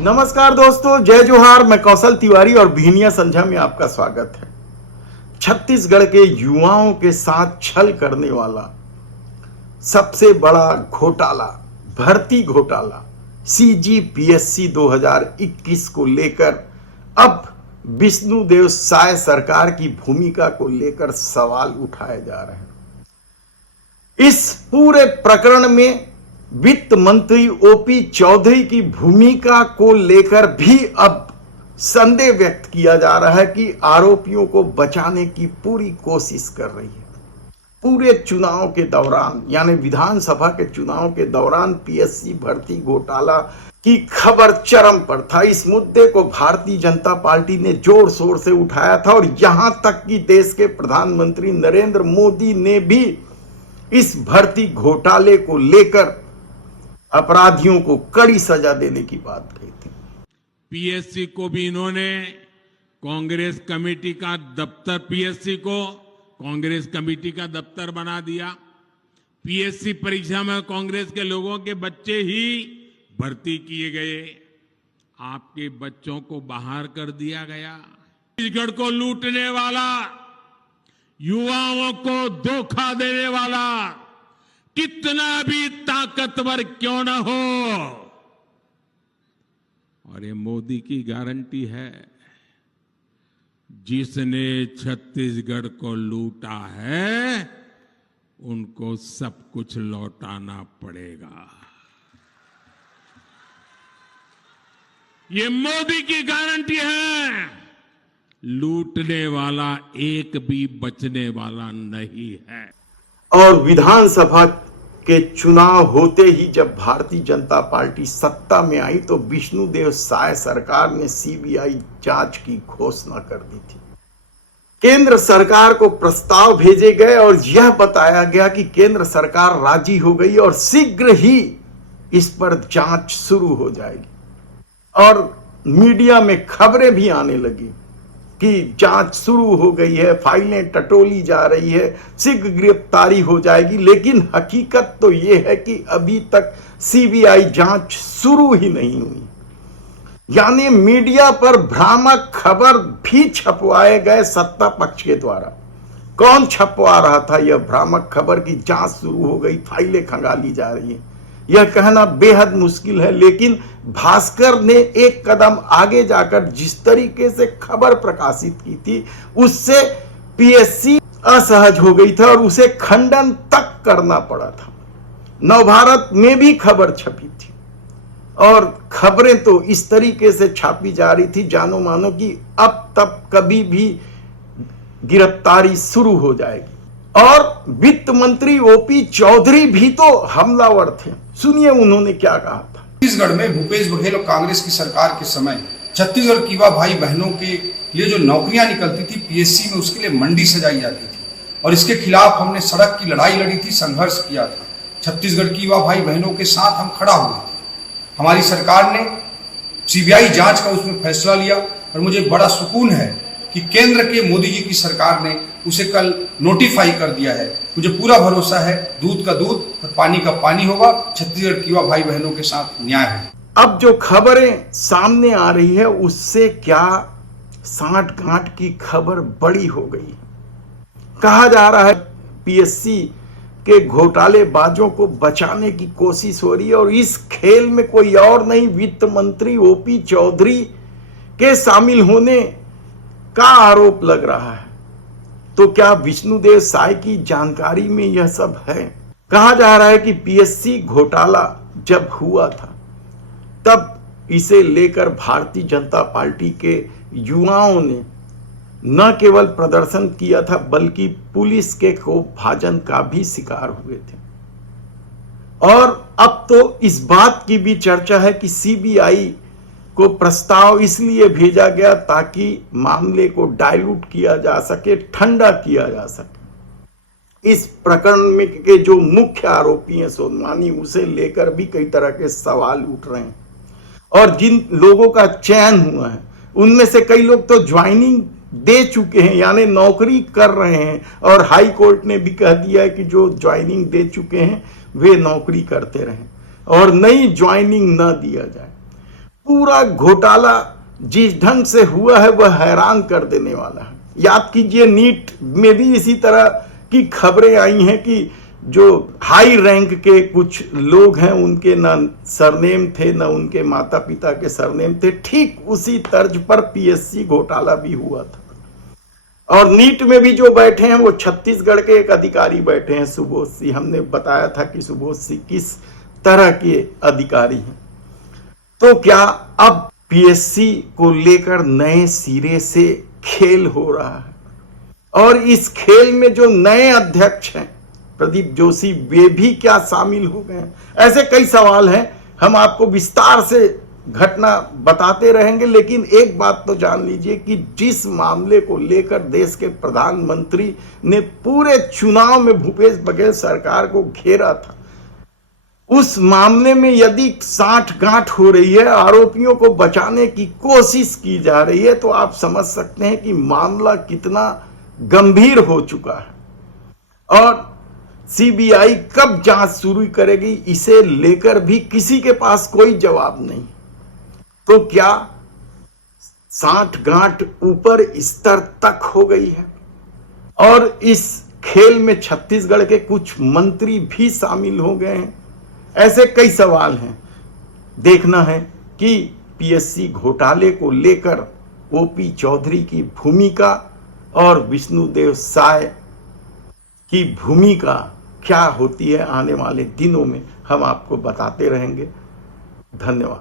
नमस्कार दोस्तों, जय जोहार। मैं कौशल तिवारी और भीनिया संझा में आपका स्वागत है। छत्तीसगढ़ के युवाओं के साथ छल करने वाला सबसे बड़ा घोटाला, भर्ती घोटाला CGPSC 2021 को लेकर अब विष्णुदेव साय सरकार की भूमिका को लेकर सवाल उठाए जा रहे हैं। इस पूरे प्रकरण में वित्त मंत्री ओपी चौधरी की भूमिका को लेकर भी अब संदेह व्यक्त किया जा रहा है कि आरोपियों को बचाने की पूरी कोशिश कर रही है। पूरे चुनाव के दौरान, यानी विधानसभा के चुनाव के दौरान PSC भर्ती घोटाला की खबर चरम पर था। इस मुद्दे को भारतीय जनता पार्टी ने जोर शोर से उठाया था और यहां तक कि देश के प्रधानमंत्री नरेंद्र मोदी ने भी इस भर्ती घोटाले को लेकर अपराधियों को कड़ी सजा देने की बात कही थी। PSC को भी इन्होंने कांग्रेस कमेटी का दफ्तर, PSC को कांग्रेस कमेटी का दफ्तर बना दिया। PSC परीक्षा में कांग्रेस के लोगों के बच्चे ही भर्ती किए गए। आपके बच्चों को बाहर कर दिया गया। छत्तीसगढ़ को लूटने वाला, युवाओं को धोखा देने वाला कितना भी ताकतवर क्यों न हो, और ये मोदी की गारंटी है, जिसने छत्तीसगढ़ को लूटा है उनको सब कुछ लौटाना पड़ेगा। ये मोदी की गारंटी है। लूटने वाला एक भी बचने वाला नहीं है। और विधानसभा के चुनाव होते ही जब भारतीय जनता पार्टी सत्ता में आई तो विष्णुदेव साय सरकार ने CBI जांच की घोषणा कर दी थी। केंद्र सरकार को प्रस्ताव भेजे गए और यह बताया गया कि केंद्र सरकार राजी हो गई और शीघ्र ही इस पर जांच शुरू हो जाएगी। और मीडिया में खबरें भी आने लगी कि जांच शुरू हो गई है, फाइलें टटोली जा रही है, शीघ्र गिरफ्तारी हो जाएगी। लेकिन हकीकत तो यह है कि अभी तक CBI जांच शुरू ही नहीं हुई। यानी मीडिया पर भ्रामक खबर भी छपवाए गए सत्ता पक्ष के द्वारा। कौन छपवा रहा था यह भ्रामक खबर की जांच शुरू हो गई, फाइलें खंगाली जा रही हैं? यह कहना बेहद मुश्किल है, लेकिन भास्कर ने एक कदम आगे जाकर जिस तरीके से खबर प्रकाशित की थी उससे PSC असहज हो गई था और उसे खंडन तक करना पड़ा था। नवभारत में भी खबर छपी थी और खबरें तो इस तरीके से छापी जा रही थी जानो मानो कि अब तब कभी भी गिरफ्तारी शुरू हो जाएगी। और वित्त मंत्री ओपी चौधरी भी तो हमलावर थे। सुनिए उन्होंने क्या कहा था। छत्तीसगढ़ में भूपेश बघेल और कांग्रेस की सरकार के समय छत्तीसगढ़ के युवा भाई बहनों के लिए जो नौकरियां निकलती थी PSC में, उसके लिए मंडी सजाई जाती थी और इसके खिलाफ हमने सड़क की लड़ाई लड़ी थी, संघर्ष किया था। छत्तीसगढ़ की युवा भाई बहनों के साथ हम खड़ा हुए। हमारी सरकार ने CBI जांच का उसमें फैसला लिया और मुझे बड़ा सुकून है कि केंद्र के मोदी जी की सरकार ने उसे कल नोटिफाई कर दिया है। मुझे पूरा भरोसा है दूध का दूध और पानी का पानी होगा। छत्तीसगढ़ की युवा भाई बहनों के साथ न्याय है। अब जो खबरें सामने आ रही है उससे क्या साठ गांठ की खबर बड़ी हो गई। कहा जा रहा है PSC के घोटालेबाजों को बचाने की कोशिश हो रही है और इस खेल में कोई और नहीं, वित्त मंत्री ओपी चौधरी के शामिल होने का आरोप लग रहा है। तो क्या विष्णुदेव साय की जानकारी में यह सब है? कहा जा रहा है कि PSC घोटाला जब हुआ था तब इसे लेकर भारतीय जनता पार्टी के युवाओं ने न केवल प्रदर्शन किया था बल्कि पुलिस के कोपभाजन का भी शिकार हुए थे। और अब तो इस बात की भी चर्चा है कि CBI को प्रस्ताव इसलिए भेजा गया ताकि मामले को डाइल्यूट किया जा सके, ठंडा किया जा सके। इस प्रकरण में के जो मुख्य आरोपी हैं सोनवानी, उसे लेकर भी कई तरह के सवाल उठ रहे हैं। और जिन लोगों का चयन हुआ है उनमें से कई लोग तो ज्वाइनिंग दे चुके हैं, यानी नौकरी कर रहे हैं और हाई कोर्ट ने भी कह दिया है कि जो ज्वाइनिंग दे चुके हैं वे नौकरी करते रहें और नई ज्वाइनिंग न दिया जाए। पूरा घोटाला जिस ढंग से हुआ है वह हैरान कर देने वाला है। याद कीजिए, नीट में भी इसी तरह की खबरें आई हैं कि जो हाई रैंक के कुछ लोग हैं उनके न सरनेम थे न उनके माता पिता के सरनेम थे। ठीक उसी तर्ज पर पीएससी घोटाला भी हुआ था। और नीट में भी जो बैठे हैं वो छत्तीसगढ़ के एक अधिकारी बैठे हैं, सुबोध सिंह। हमने बताया था कि सुबोध सिंह किस तरह के अधिकारी हैं। तो क्या अब पीएससी को लेकर नए सिरे से खेल हो रहा है? और इस खेल में जो नए अध्यक्ष हैं प्रदीप जोशी, वे भी क्या शामिल हो गए हैं? ऐसे कई सवाल हैं, हम आपको विस्तार से घटना बताते रहेंगे। लेकिन एक बात तो जान लीजिए कि जिस मामले को लेकर देश के प्रधानमंत्री ने पूरे चुनाव में भूपेश बघेल सरकार को घेरा था, उस मामले में यदि साठगांठ हो रही है, आरोपियों को बचाने की कोशिश की जा रही है, तो आप समझ सकते हैं कि मामला कितना गंभीर हो चुका है। और सीबीआई कब जांच शुरू करेगी, इसे लेकर भी किसी के पास कोई जवाब नहीं। तो क्या साठगांठ ऊपर स्तर तक हो गई है? और इस खेल में छत्तीसगढ़ के कुछ मंत्री भी शामिल हो गए हैं। ऐसे कई सवाल हैं। देखना है कि पीएससी घोटाले को लेकर ओपी चौधरी की भूमिका और विष्णुदेव साय की भूमिका क्या होती है। आने वाले दिनों में हम आपको बताते रहेंगे। धन्यवाद।